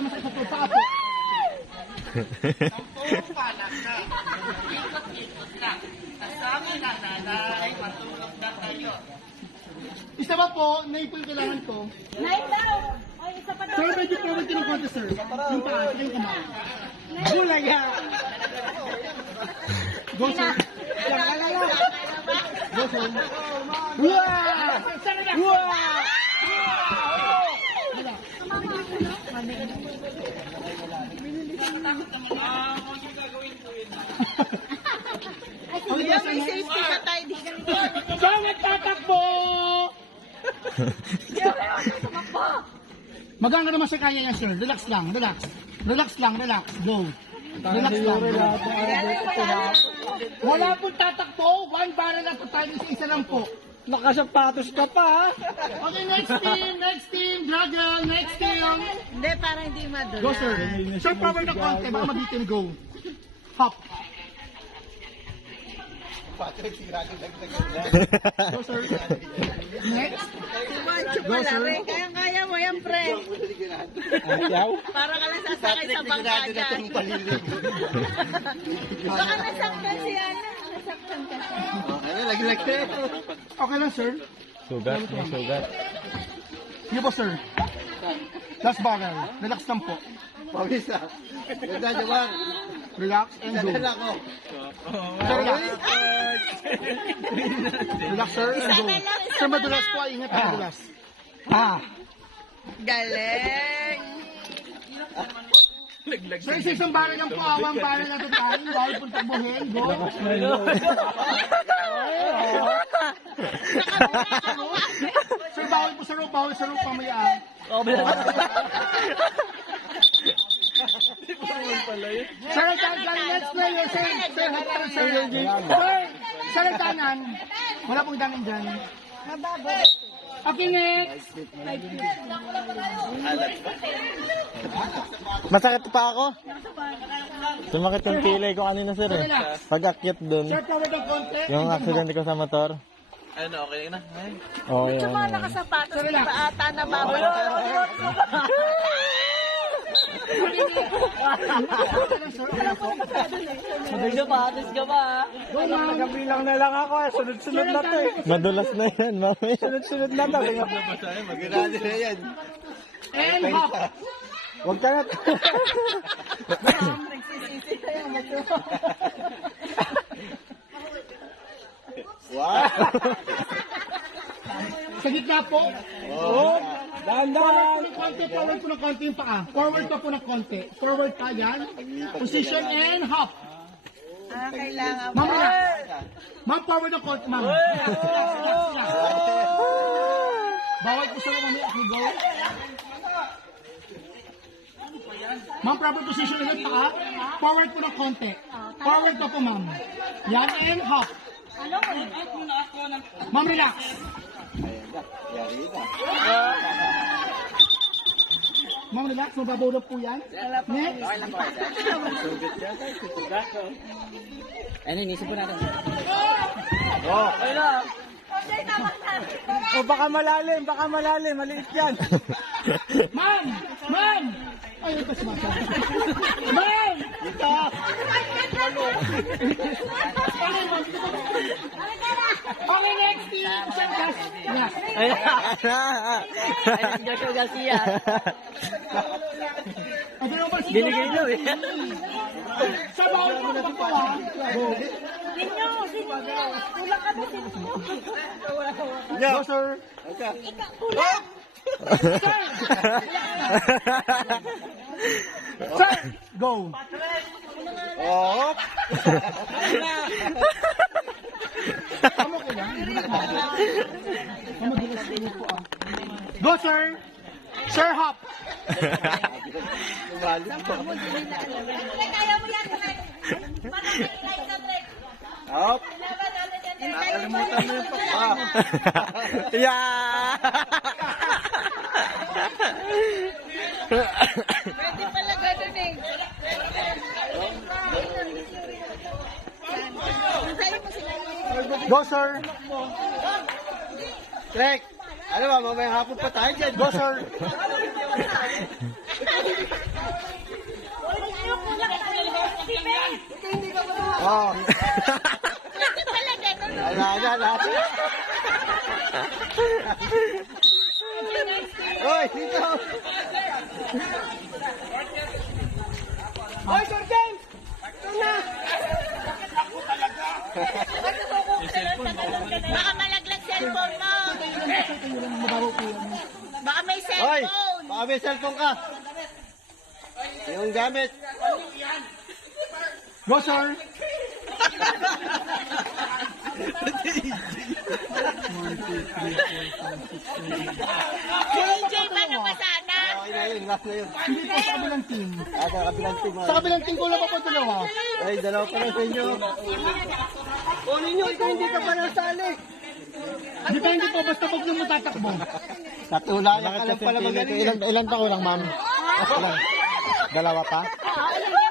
naman sa isa po. Paa po. Panak na. Ikot-ikot lang. Kasama na nanay, matulog na kayo. Isa ba po, naipon kailangan ko. Nine daw. O, isa pa daw. Sir, medyo forward ka ng konti, sir. Yung paa, yung kamay. Bulaga! Go, sir. Go, sir. Wow! Wow! Kuya, may safety ka tayo. Di ganito. Sir, nagtatakbo! Magaan ka naman sa kaya niya, sir. Relax lang, relax. Relax lang, relax. Go. Relax lang. Wala pong tatakbo. One barrel lang po tayo. Isa lang po. Nakasapatos ka pa, ha? Okay, next team, Dragon, next team. Hindi, para hindi madulas. Go, sir. Sir, power na konti. Baka mabitin, go. Hop. Go, sir. Next. Mancho pala rin. Kayang-kaya mo yan, pre. Ayaw? Para ka lang sasakay sa bangka dyan. Baka nasaktan si Ana. Nasaktan ka siya. Okay lang, sir. Sugat, may sugat. Sige po, sir. Last barrel. Relax lang po. Pawisa. Ganda niyo ba? Relax and go. Ganda ko. Sir, relax. Relax, sir, and go. Sir, madulas po. Ingat ang madulas. Galing. Sir, isang barrel lang po. Awang barrel na ito tayo. Bawal pong tabuhin. Go. Sir, bawal po sa rope. Bawal sa rope pamayaan. Sir, ang kanan, next player. Sir, hatar, sir. Sir, ang kanan. Wala pong danan dyan. Okay, next. Masakit pa ako? Sumakit yung pilay ko kanina, sir, eh. Pag-akyat dun. Sir, forward ng konti. Yung accident ko sa motor. Ano, okay na? Oo, Medyo yan. mga nakasapatos. Di ba ata nababalo? Medyo patis ka pa, ha? Nagabilang na lang ako, eh. Sunod-sunod na to, eh. Madulas na yan, mamaya. Sunod-sunod na to. Maganda na yan. And hop. Huwag ka na. Wow. Sa gitna po. Dahan-dahan. Forward po ng konti yung paa. Forward pa po ng konti. Forward pa yan. Position and hop. Kailangan Ma'am, mo. relax. Ma'am, forward ng konti, ma'am. Relax. Bawal po sa mga may go. Ma'am, proper position ulit paa. Forward po ng konti. Forward pa po, ma'am. Yan and hop. Ma'am, relax. Ma'am, relax. Mababaw na po yan. Next. Ano, inisip po natin. O, baka malalim, maliit yan. Ma'am! Ma'am! Ay, ito si Ma'am. Ma'am! Ito! Okay, next team. Siyang gas. Yes. Ayun, Joshua Garcia. Ito naman si Binigay nyo, eh. Sa bawal mo na po, ha? Go. Kulang kami sinyo. Go, sir. Sir, go. Oh. Tama ko lang. Go, sir. Sir, hop. Kaya mo yan. Hop. Kalimutan mo yung Yeah! Pwede pala ganun eh. Go, sir. Trek. Ano ba, mamayang hapon pa tayo dyan. Go, sir. Oh. Ala, lahat. Hoy, dito. Hoy, Sir James! Baka malaglag cellphone mo. Baka may Hoy, cellphone. baka may cellphone ka. Yung gamit. Go, sir. JJ pa naman sana. Okay na yun, last na yun. Hindi po sa kabilang team. Sa kabilang team. Sa kabilang team ko lang po dalawa. Ay, dalawa pa lang sa inyo. Kunin nyo, ikaw hindi ka pa nasali. Depende po, basta pag nyo matatakbo. Katulayan ka lang pala magaling. Ilan pa kulang, ma'am? Ilan? Dalawa pa? Alam niya